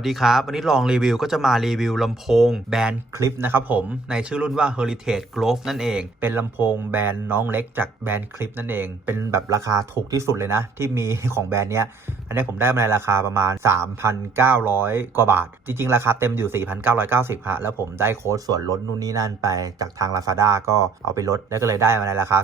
วัสดีครับ วันนี้ลองรีวิวก็จะมารีวิวลำโพงแบรนด์คลิปนะครับผม ในชื่อรุ่นว่า Heritage Grove นั่นเอง เป็นลำโพงแบรนด์น้องเล็กจากแบรนด์คลิปนั่นเอง เป็นแบบราคาถูกที่สุดเลยนะ ที่มีของแบรนด์เนี้ย อันนี้ผมได้มาในราคาประมาณ 3,900 กว่าบาท จริง ๆ ราคาเต็มอยู่ 4,990ฮะแล้วผมได้โค้ดส่วนลดนู่นนี่นั่นไปจากทาง Lazada ก็เอาไปลดแล้วก็เลยได้มาในราคา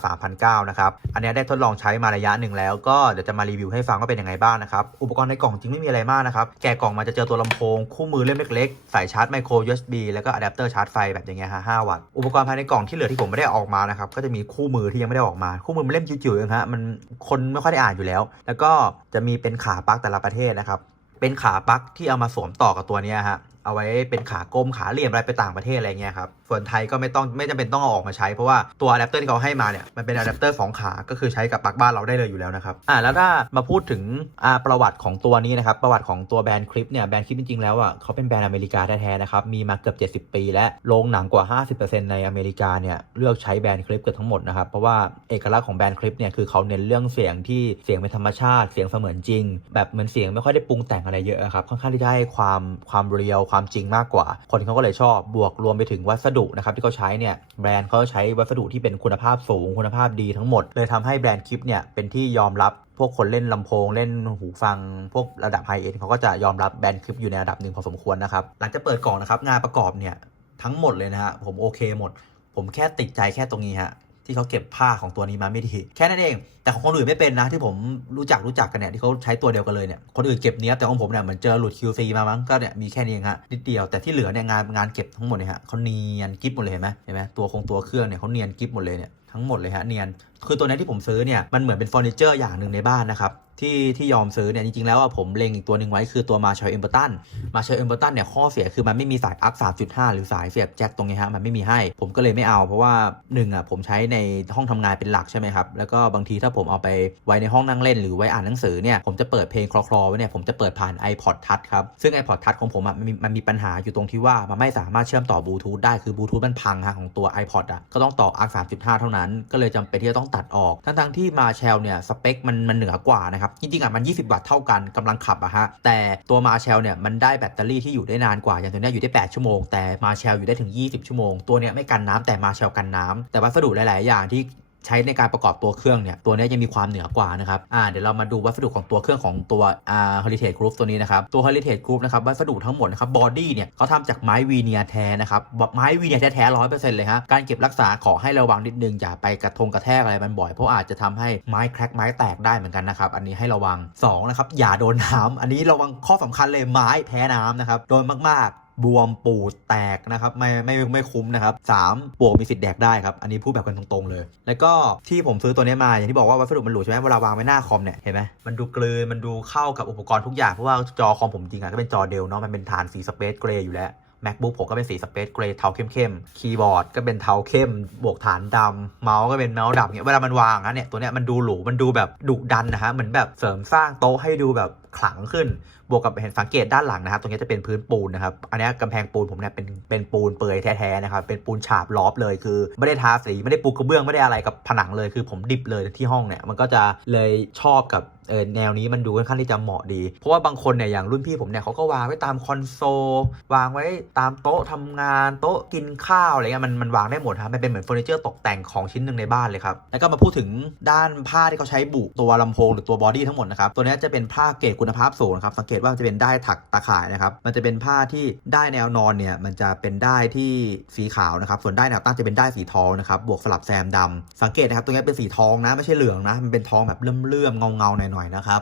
3,900นะครับอันนี้ได้ทดลองใช้มาระยะหนึ่งแล้วก็เดี๋ยวจะมารีวิวให้ฟังว่าเป็นยังไงบ้างนะครับอุปกรณ์ในกล่องจริงไม่มีอะไรมากนะครับแกะกล่องมาจะเจอตัวลำโพงคู่มือเล่มเล็กๆสายชาร์จไมโคร USB แล้วก็อะแดปเตอร์ชาร์จไฟแบบอย่างเงี้ยฮะ5วัตต์อุปกรณ์ภายในกล่องที่เหลือที่ผมไม่ได้ออกมานะครับก็จะมีคู่มือที่ยังไม่ได้ออกมา คู่มือมันเล่มจิ๋วๆเองฮะมันคนไม่ค่อยได้อ่านอยู่แล้ว แล้วก็จะมีเป็นขาขาปลั๊กแต่ละประเทศนะครับ เป็นขาปลั๊กที่เอามาสวมต่อกับตัวนี้ฮะ เอาไว้เป็นขากลมขาเหลี่ยมอะไรไปต่างประเทศอะไรเงี้ยครับ ส่วนไทยก็ไม่ต้องไม่จำเป็นต้องเอาออกมาใช้เพราะว่าตัวอะแดปเตอร์ที่เขาให้มาเนี่ยมันเป็นอะแดปเตอร์สองขา ก็คือใช้กับปลั๊กบ้านเราได้เลยอยู่แล้วนะครับ อ่าแล้วถ้ามาพูดถึงอ่าประวัติของตัวนี้นะครับ ประวัติของตัวแบรนด์คลิปเนี่ยแบรนด์คลิปจริงๆแล้วอะเขาเป็นแบรนด์อเมริกาแท้ๆนะครับ มีมาเกือบ70 ปี และโรงหนังกว่า 50%ในอเมริกาเนี่ยเลือกใช้แบรนด์คลิปเกือบทั้งหมดนะครับ เพราะว่าเอกลักษณ์ของแบรนด์คลิปเนี่ยคือเขาเน้นเรื่องเสียงที่เสียงเป็นธรรมชาติ เสียงเสมือนจริง แบบเหมือนเสียงไม่ค่อยได้ปรุงแต่งอะไรเยอะครับค่อนข้างที่จะให้ความความเรียวความจริงมากกว่า คนเขาก็เลยชอบบวกรวมไปถึงวัสดุนะครับที่เขาใช้เนี่ยแบรนด์เขาใช้วัสดุที่เป็นคุณภาพสูงคุณภาพดีทั้งหมด เลยทำให้แบรนด์คลิปเนี่ยเป็นที่ยอมรับพวกคนเล่นลำโพงเล่นหูฟัง พวกระดับไฮเอ็นเขาก็จะยอมรับแบรนด์คลิปอยู่ในระดับหนึ่งพอสมควรนะครับหลังจากเปิดกล่องนะครับงานประกอบเนี่ยทั้งหมดเลยนะฮะผมโอเคหมด ผมแค่ติดใจแค่ตรงนี้ฮะ ที่เขาเก็บผ้าของตัวนี้มาไม่ดีแค่นั้นเอง แต่ของคนอื่นไม่เป็นนะที่ผมรู้จักรู้จักกันเนี่ยที่เขาใช้ตัวเดียวกันเลยเนี่ยคนอื่นเก็บเนี้ยแต่ของผมเนี่ยเหมือนเจอหลุด QC มามั้งก็เนี่ยมีแค่นี้เองฮะนิดเดียวแต่ที่เหลือเนี่ยงานงานเก็บทั้งหมดเนี่ยฮะเขาเนียนกิฟหมดเลยเห็นไหมเห็นไหมตัวคงตัวเครื่องเนี่ยเขาเนียนกิฟหมดเลยเนี่ย ทั้งหมดเลยฮะเนียน คือตัวนี้ที่ผมซื้อเนี่ยมันเหมือนเป็นเฟอร์นิเจอร์อย่างหนึ่งในบ้านนะครับที่ที่ยอมซื้อเนี่ยจริงๆแล้วอะผมเล็งอีกตัวหนึ่งไว้คือตัวมาเชลเอมเบอร์ตันมาเชลเอมเบอร์ตันเนี่ยข้อเสียคือมันไม่มีสายอัพ3.5 หรือสายเสียบแจ็คตรงนี้ฮะมันไม่มีให้ ผมก็เลยไม่เอาเพราะว่าหนึ่งอะผมใช้ในห้องทำงานเป็นหลักใช่ไหมครับแล้วก็บางทีถ้าผมเอาไปไว้ในห้องนั่งเล่นหรือไว้อ่านหนังสือเนี่ยผมจะเปิดเพลงคลอๆไว้เนี่ยผมจะเปิดผ่าน iPod Touch ครับซึ่ง iPod Touch ของผมอะมันมีมันมีปัญหาอยู่ตรงที่ว่ามันไม่สามารถเชื่อมต่อบลูทูธได้คือบลูทูธมันพังฮะของตัว iPod อะก็ต้องต่อ ARC 3.5 เท่านั้นก็เลยจำเป็นที่จะต้องตัดออก ทั้งๆที่มาแชลเนี่ยสเปคมันมันเหนือกว่านะครับจริงๆอะมัน 20 วัตต์เท่ากันกำลังขับอะฮะแต่ตัวมาแชลเนี่ยมันได้แบตเตอรี่ที่อยู่ได้นานกว่าอย่างตัวเนี้ยอยู่ได้ 8 ชั่วโมงแต่มาแชลอยู่ได้ถึง 20 ชั่วโมง ตัวเนี้ยไม่กันน้ำแต่มาแชลกันน้ำแต่วัสดุหลาย ๆ อย่างที่ ใช้ในการประกอบตัวเครื่องเนี่ยตัวนี้ยังมีความเหนือกว่านะครับอ่าเดี๋ยวเรามาดูวัสดุของตัวเครื่องของตัวอ่า Heritage Group ตัวนี้นะครับตัว Heritage Group นะครับวัสดุทั้งหมดนะครับบอดี้เนี่ยเขาทำจากไม้วีเนียแท้นะครับไม้วีเนียแท้ๆร้อยเปอร์เซ็นต์เลยฮะการเก็บรักษาขอให้ระวังนิดนึงอย่าไปกระทงกระแทกอะไรมันบ่อยเพราะอาจจะทำให้ไม้แครกไม้แตกได้เหมือนกันนะครับอันนี้ให้ระวังสองนะครับอย่าโดนน้ำอันนี้ระวังข้อสำคัญเลยไม้แพ้น้ำนะครับโดนมากๆ บวมปูดแตกนะครับไม่ไม่ไม่คุ้มนะครับสามปวกมีสิทธิ์แดกได้ครับ อันนี้พูดแบบกันตรงๆเลย แล้วก็ที่ผมซื้อตัวนี้มาอย่างที่บอกว่าวัสดุมันหรูใช่ไหมเวลาวางไว้หน้าคอมเนี่ยเห็นไหมมันดูกลืนมันดูเข้ากับอุปกรณ์ทุกอย่างเพราะว่าจอคอมผมจริงอะก็เป็นจอเดลเนาะมันเป็นฐานสีสเปซเกรย์อยู่แล้ว macbook ผมก็เป็นสีสเปซเกรย์เทาเข้มๆ คีย์บอร์ดก็เป็นเทาเข้ม บวกฐานดำเมาส์ก็เป็นเมาส์ดำเนี่ยเวลามันวางนะเนี่ยตัวเนี้ยมันดูหรูมันดูแบบดุดันนะฮะเหมือนแบบเสริมสร้างโต๊ะให้ดูแบบ ขลังขึ้น บวกกับเห็นสังเกตด้านหลังนะครับ ตรงนี้จะเป็นพื้นปูนนะครับ อันนี้กำแพงปูนผมเนี่ยเป็นเป็นปูนเปื่อยแท้ๆนะครับ เป็นปูนฉาบล้อบเลย คือไม่ได้ทาสีไม่ได้ปูกระเบื้องไม่ได้อะไรกับผนังเลย คือผมดิบเลยที่ห้องเนี่ย มันก็จะเลยชอบกับเออแนวนี้มันดูค่อนข้างที่จะเหมาะดี เพราะว่าบางคนเนี่ยอย่างรุ่นพี่ผมเนี่ยเขาก็วางไว้ตามคอนโซลวางไว้ตามโต๊ะทำงานโต๊ะกินข้าวอะไรเงี้ยมันมันวางได้หมดครับมันเป็นเหมือนเฟอร์นิเจอร์ตกแต่งของชิ้นหนึ่งในบ้านเลยครับแล้วก็มาพูดถึงด้านผ้าที่เขาใช้บุตัวลำโพงหรือตัวบอดี้ทั้งหมดนะครับตัวนี้จะเป็นผ้าเกรดคุณภาพสูงนะครับสังเกตว่าจะเป็นได้ถักตาข่ายนะครับมันจะเป็นผ้าที่ได้แนวนอนเนี่ยมันจะเป็นได้ที่สีขาวนะครับส่วนได้แนวตั้งจะเป็นได้สีทองนะครับบวกสลับแซมดำสังเกตนะครับตัวนี้เป็นสีทองนะไม่ใช่เหลืองนะมันเป็นทองแบบเลื่อมๆเงาๆหน่อยๆนะครับ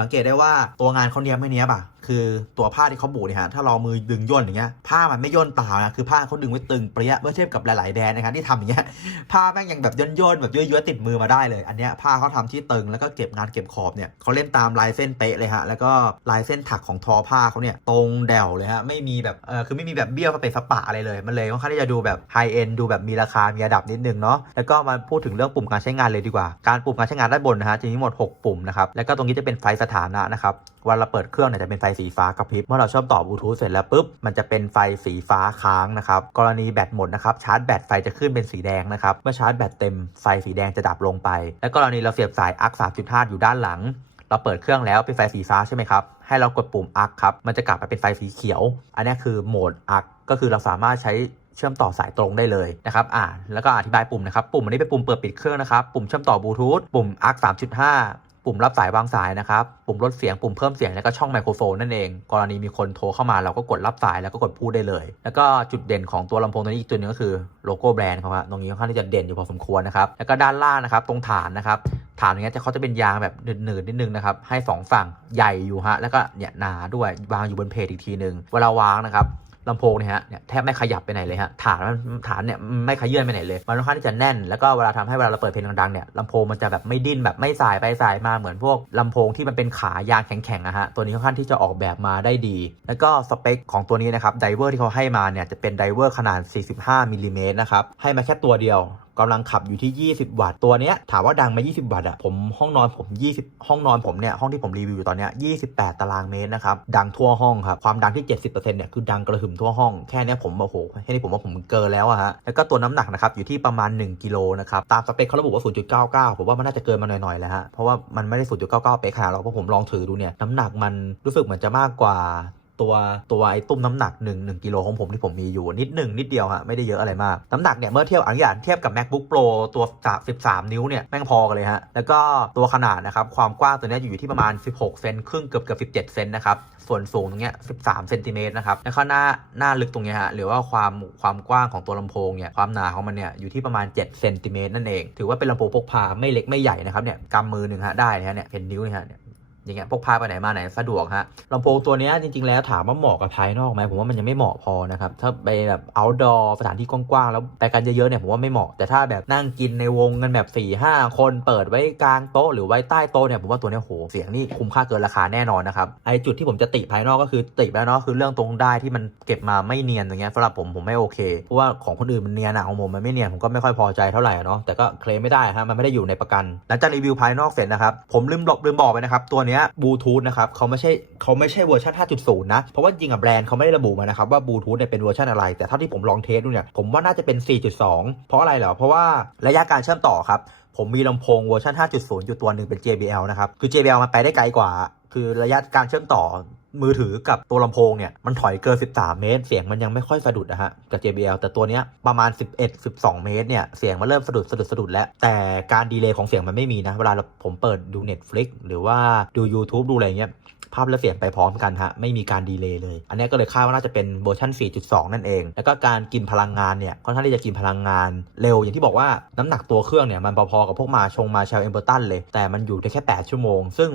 สังเกตได้ว่าตัวงานเขาเนี้ยไม่เนี้ยบ่ะคือตัวผ้าที่เขาบูเนี่ยฮะถ้าเรามือดึงย่นอย่างเงี้ยผ้ามันไม่ย่นเปล่านะคือผ้าเขาดึงไว้ตึงเปรี้ยเมื่อเทียบกับหลายๆแบรนด์นะครับที่ทำอย่างเงี้ยผ้าแม่งยังแบบย่นย่นแบบยั่วๆติดมือมาได้เลย อันเนี้ยผ้าเขาทำที่ตึงแล้วก็เก็บงานเก็บขอบเนี่ยเขาเล่นตามลายเส้นเป๊ะเลยฮะแล้วก็ลายเส้นถักของทอผ้าเขาเนี่ยตรงแดวเลยฮะไม่มีแบบเออคือไม่มีแบบเบี้ยวเปซสปะอะไรเลย มันเลยค่อนข้างที่จะดูแบบไฮเอ็นดูแบบมีราคามีระดับนิดนึงเนาะแล้วก็มาพูดถึงเรื่องปุ่มการใช้งานเลยดีกว่าการปุ่มการใช้งานด้านบนนะฮะจะมีหมด 6 ปุ่มนะครับแล้วก็ตรงนี้จะเป็นไฟสถานะนะครับวลาเราเปิดเครื่องเนี่ยจะเป็นไฟสีฟ้ากระพริบเมื่อเราเชื่อมต่อบลูทูธเสร็จแล้วปุ๊บมันจะเป็นไฟสีฟ้าค้างนะครับกรณีแบตหมดนะครับชาร์จแบตไฟจะขึ้นเป็นสีแดงนะครับเมื่อชาร์จแบตเต็มไฟสีแดงจะดับลงไป และกรณีเราเสียบสายอัก3.5อยู่ด้านหลัง เราเปิดเครื่องแล้วเป็นไฟสีฟ้าใช่ไหมครับให้เรากดปุ่มอักครับมันจะกลับมาเป็นไฟสีเขียว อันนี้คือโหมดอักก็คือเราสามารถใช้เชื่อมต่อสายตรงได้เลยนะครับ อ่า แล้วก็อธิบายปุ่มนะครับ ปุ่มอันนี้เป็นปุ่มเปิดปิดเครื่องนะครับ ปุ่มเชื่อมต่อบลูทูธ ปุ่มอัก3.5 ปุ่มรับสายวางสายนะครับ ปุ่มลดเสียง ปุ่มเพิ่มเสียง แล้วก็ช่องไมโครโฟนนั่นเอง กรณีมีคนโทรเข้ามาเราก็กดรับสายแล้วก็กดพูดได้เลย แล้วก็จุดเด่นของตัวลำโพงตัวนี้อีกตัวหนึงก็คือโลโก้แบรนด์ครับตรงนี้ค่อนข้างที่จะเด่นอยู่พอสมควรนะครับ แล้วก็ด้านล่างนะครับ ตรงฐานนะครับ ฐานอย่างเงี้ยจะเขาจะเป็นยางแบบหนืดๆนิดนึงนะครับ ให้สองฝั่งใหญ่อยู่ฮะ แล้วก็เนี่ยหนาด้วย วางอยู่บนเพจอีกทีหนึ่งเวลาวางนะครับ ลำโพงเนี่ยฮะเนี่ยแทบไม่ขยับไปไหนเลยฮะฐานมันฐานเนี่ยไม่ขยื่นไปไหนเลยมันค่อนข้างที่จะแน่น แล้วก็เวลาทำให้เวลาเราเปิดเพลงดังๆเนี่ยลำโพงมันจะแบบไม่ดิ้นแบบไม่สายไปสายมาเหมือนพวกลำโพงที่มันเป็นขายางแข็งๆนะฮะตัวนี้ค่อนข้างที่จะออกแบบมาได้ดี แล้วก็สเปคของตัวนี้นะครับไดเวอร์ที่เขาให้มาเนี่ยจะเป็นไดเวอร์ขนาด 45มิลลิเมตรนะครับให้มาแค่ตัวเดียว กำลังขับอยู่ที่ 20 วัตต์ ตัวเนี้ยถามว่าดังไหม20 วัตต์อะผมห้องนอนผม 20 ห้องนอนผมเนี่ยห้องที่ผมรีวิวอยู่ตอนเนี้ย28 ตารางเมตรนะครับดังทั่วห้องครับความดังที่ 70%เนี่ยคือดังกระหึ่มทั่วห้องแค่เนี้ยผมโอ้โหแค่นี้ผมว่าผมเกินแล้วอะฮะแล้วก็ตัวน้ำหนักนะครับอยู่ที่ประมาณ 1กิโลนะครับตามสเปคเขาระบุว่า 0.99 ผมว่ามันน่าจะเกินมาหน่อยๆแล้วฮะเพราะว่ามันไม่ได้ 0.99 เป๊ะขนาดหรอกเพราะผมลองถือดูเนี่ยน้ำหนักมันรู้สึกเหมือนจะมากกว่า ตัวตัวไอ้ตุ้มน้ำหนัก1 1กิโลของผมที่ผมมีอยู่นิดหนึ่งนิดเดียวฮะไม่ได้เยอะอะไรมาก น้ำหนักเนี่ยเมื่อเทียบอันอย่างเทียบกับ macbook pro ตัว 13 นิ้วเนี่ยแม่งพอกันเลยฮะแล้วก็ตัวขนาดนะครับความกว้างตัวเนี้ยอยู่ที่ประมาณ 16 เซนครึ่งเกือบเกือบ17 เซนนะครับส่วนสูงตรงเนี้ย13เซนติเมตรนะครับแล้วก็หน้าหน้าลึกตรงเนี้ยฮะหรือว่าความความกว้างของตัวลำโพงเนี่ยความหนาของมันเนี่ยอยู่ที่ประมาณ7เซนติเมตรนั่นเอง ถือว่าเป็นลำโพงพกพาไม่เล็กไม่ใหญ่นะครับเนี่ยกำมือหนึ่งฮะได้นะฮะเนี่ยเห็นนิ้วนี่ยฮะเนี่ย อย่างเงี้ยพกพาไปไหนมาไหนสะดวกฮะลำโพงตัวนี้จริง ๆ แล้วถามว่าเหมาะกับภายนอกไหมผมว่ามันยังไม่เหมาะพอนะครับถ้าไปแบบ outdoor สถานที่กว้างๆแล้วไปกันเยอะๆเนี่ยผมว่าไม่เหมาะแต่ถ้าแบบนั่งกินในวงกันแบบ4ี่ห้าคนเปิดไว้กลางโต๊ะหรือไว้ใต้โต๊ะเนี่ยผมว่าตัวนี้โหเสียงนี่คุ้มค่าเกินราคาแน่นอนนะครับไอจุดที่ผมจะติภายนอกก็คือติแล้วเนาะคือเรื่องตรงได้ที่มันเก็บมาไม่เนียนอย่างเงี้ยสำหรับผมผมไม่โอเคเพราะว่าของคนอื่นมันเนียนอะของผมมันไม่เนียนผมก็ไม่ค่อยพอใจเท่าไหร่เนาะแต่ก็เคลมไม่ได้ฮะมันไม่ได้อยู่ในประกันหลังจากรีวิวภายนอกเสร็จนะครับผมลืมบอกลืมบอกไปนะครับตัวเนี้ยบลูทูธนะครับเขาไม่ใช่เขาไม่ใช่เวอร์ชัน5.0 นะ เพราะว่าจริงอะแบรนด์เขาไม่ได้ระบุมานะครับว่าบลูทูธเนี่ยเป็นเวอร์ชันอะไร แต่เท่าที่ผมลองเทสดูเนี่ยผมว่าน่าจะเป็น 4.2 เพราะอะไรเหรอเพราะว่าระยะการเชื่อมต่อครับผมมีลำโพงเวอร์ชัน5.0 อยู่ตัวหนึ่งเป็น JBL นะครับคือ JBL มันไปได้ไกลกว่า คือระยะการเชื่อมต่อ มือถือกับตัวลำโพงเนี่ยมันถอยเกิน 13 เมตร เสียงมันยังไม่ค่อยสะดุดนะฮะกับ JBL แต่ตัวเนี้ยประมาณ 11 12 เมตรเนี่ยเสียงมันเริ่มสะดุดสะดุดสะดุดแล้ว แต่การดีเลย์ของเสียงมันไม่มีนะ เวลาผมเปิดดู Netflix หรือว่าดู YouTube ดูอะไรเงี้ยภาพและเสียงไปพร้อมกันฮะ ไม่มีการดีเลย์เลย อันนี้ก็เลยคาดว่าน่าจะเป็นเวอร์ชัน4.2 นั่นเอง แล้วก็การกินพลังงานเนี่ย ค่อนข้างที่จะกินพลังงานเร็ว อย่างที่บอกว่าน้ำหนักตัวเครื่องเนี่ย มันพอๆกับพวกมาชงมาเชลเอมเบอร์ตันเลย แต่มันอยู่ได้แค่ 8 ชั่วโมง ซึ่ง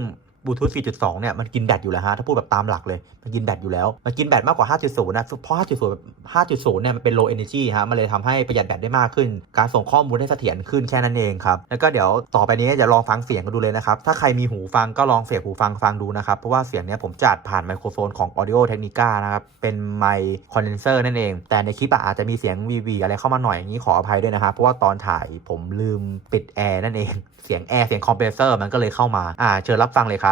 บลูทูธ4.2 เนี่ย มันกินแบตอยู่แล้วฮะ ถ้าพูดแบบตามหลักเลย มันกินแบตอยู่แล้ว มันกินแบตมากกว่า 5.0 นะ เพราะ 5.0 5.0 เนี่ย มันเป็น low energy ฮะ มันเลยทำให้ประหยัดแบตได้มากขึ้น การส่งข้อมูลได้เสถียรขึ้นแค่นั้นเองครับ แล้วก็เดี๋ยวต่อไปนี้จะลองฟังเสียงกันดูเลยนะครับ ถ้าใครมีหูฟังก็ลองเสียบหูฟังฟังดูนะครับ เพราะว่าเสียงเนี้ยผมจัดผ่านไมโครโฟนของ Audio Technica นะครับ เป็นไมค์คอนเดนเซอร์นั่นเอง แต่ในคลิปอะอาจจะมีเสียงวีวีอะไรเข้ามาหน่อยอย่างนี้ขออภัยด้วยนะครับ เพราะว่าตอนถ่ายผมลืมปิดแอร์นั่นเอง เสียงแอร์เสียงคอมเพรสเซอร์มันก็เลยเข้ามาอ่าเชิญรับฟังเลยคร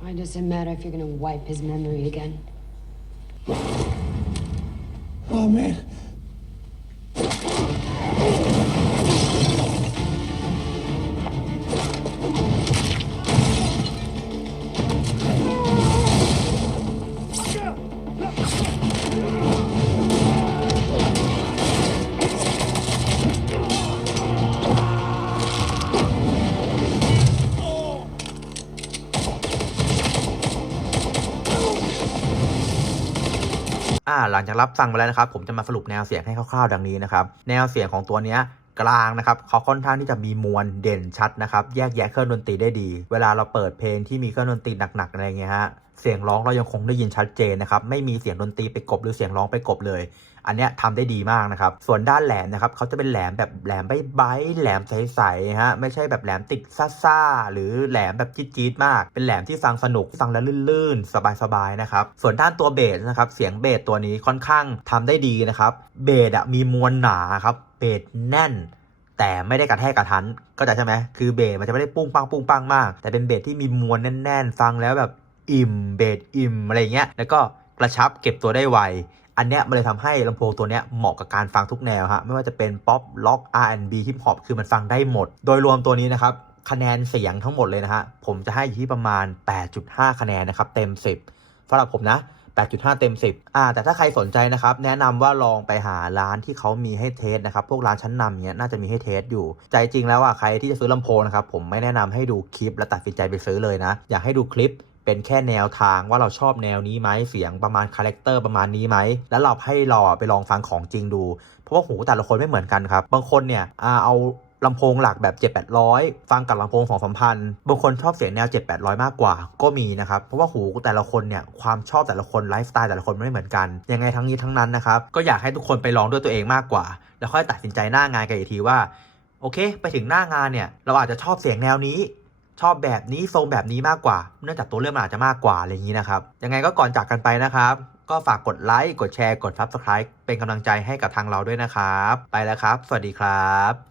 Why does it matter if you're gonna wipe his memory again? Oh man.. หลังจากรับฟังไปแล้วนะครับ ผมจะมาสรุปแนวเสียงให้คร่าวๆดังนี้นะครับ แนวเสียงของตัวเนี้ยกลางนะครับเขาค่อนข้างที่จะมีมวลเด่นชัดนะครับ แยกแยะเครื่องดนตรีได้ดี เวลาเราเปิดเพลงที่มีเครื่องดนตรีหนักๆอะไรเงี้ยฮะเสียงร้องเรายังคงได้ยินชัดเจนนะครับ ไม่มีเสียงดนตรีไปกบหรือเสียงร้องไปกบเลย อันเนี้ยทำได้ดีมากนะครับ ส่วนด้านแหลมนะครับเขาจะเป็นแหลมแบบแหลมใบๆแหลมใสๆฮะไม่ใช่แบบแหลมติดซ่าๆหรือแหลมแบบจี๊ดๆมาก เป็นแหลมที่ฟังสนุกฟังแล้วลื่นๆ สบายๆนะครับ ส่วนด้านตัวเบสนะครับเสียงเบสตัวนี้ค่อนข้างทำได้ดีนะครับเบสอะมีมวลหนาครับเบสแน่นแต่ไม่ได้กระแทกกระทันก็จะใช่ไหมคือเบสมันจะไม่ได้ปุ้งปังปุ้งปังมาก แต่เป็นเบสที่มีมวลแน่น ๆ ฟังแล้วแบบอิ่มเบสอิ่มอะไรเงี้ยแล้วก็กระชับเก็บตัวได้ไว อันเนี้ยมันเลยทำให้ลำโพงตัวเนี้ยเหมาะกับการฟังทุกแนวฮะไม่ว่าจะเป็นป๊อปล็อก R&B ฮิปฮอปคือมันฟังได้หมด โดยรวมตัวนี้นะครับคะแนนเสียงทั้งหมดเลยนะฮะผมจะให้อยู่ที่ประมาณ 8.5 คะแนนนะครับเต็ม 10สำหรับผมนะ 8.5 เต็ม 10อ่าแต่ถ้าใครสนใจนะครับ แนะนำว่าลองไปหาร้านที่เขามีให้เทสนะครับ พวกร้านชั้นนำเนี้ยน่าจะมีให้เทสอยู่ ใจจริงแล้วอะใครที่จะซื้อลำโพงนะครับผมไม่แนะนำให้ดูคลิป แล้วตัดสินใจไปซื้อเลยนะ อยากให้ดูคลิป เป็นแค่แนวทางว่าเราชอบแนวนี้ไหมเสียงประมาณคาแรคเตอร์ประมาณนี้ไหมแล้วเราให้เราอะไปลองฟังของจริงดู เพราะว่าหูแต่ละคนไม่เหมือนกันครับ บางคนเนี่ยเอาลำโพงหลักแบบ 7 8 0 0 ฟังกับลำโพง2 3 0 0 0 บางคนชอบเสียงแนว 7 8 0 0 มากกว่า ก็มีนะครับ เพราะว่าหูแต่ละคนเนี่ย ความชอบแต่ละคนไลฟ์สไตล์แต่ละคนไม่เหมือนกัน ยังไงทั้งนี้ทั้งนั้นนะครับ ก็อยากให้ทุกคนไปลองด้วยตัวเองมากกว่า แล้วค่อยตัดสินใจหน้างานกันอีกทีว่า โอเค ไปถึงหน้างานเนี่ย เราอาจจะชอบเสียงแนวนี้ ชอบแบบนี้ทรงแบบนี้มากกว่า เนื่องจากตัวเรื่องมันอาจจะมากกว่าอะไรอย่างนี้นะครับ ยังไงก็ก่อนจากกันไปนะครับ ก็ฝากกดไลค์กดแชร์กด Subscribe เป็นกำลังใจให้กับทางเราด้วยนะครับ ไปแล้วครับ สวัสดีครับ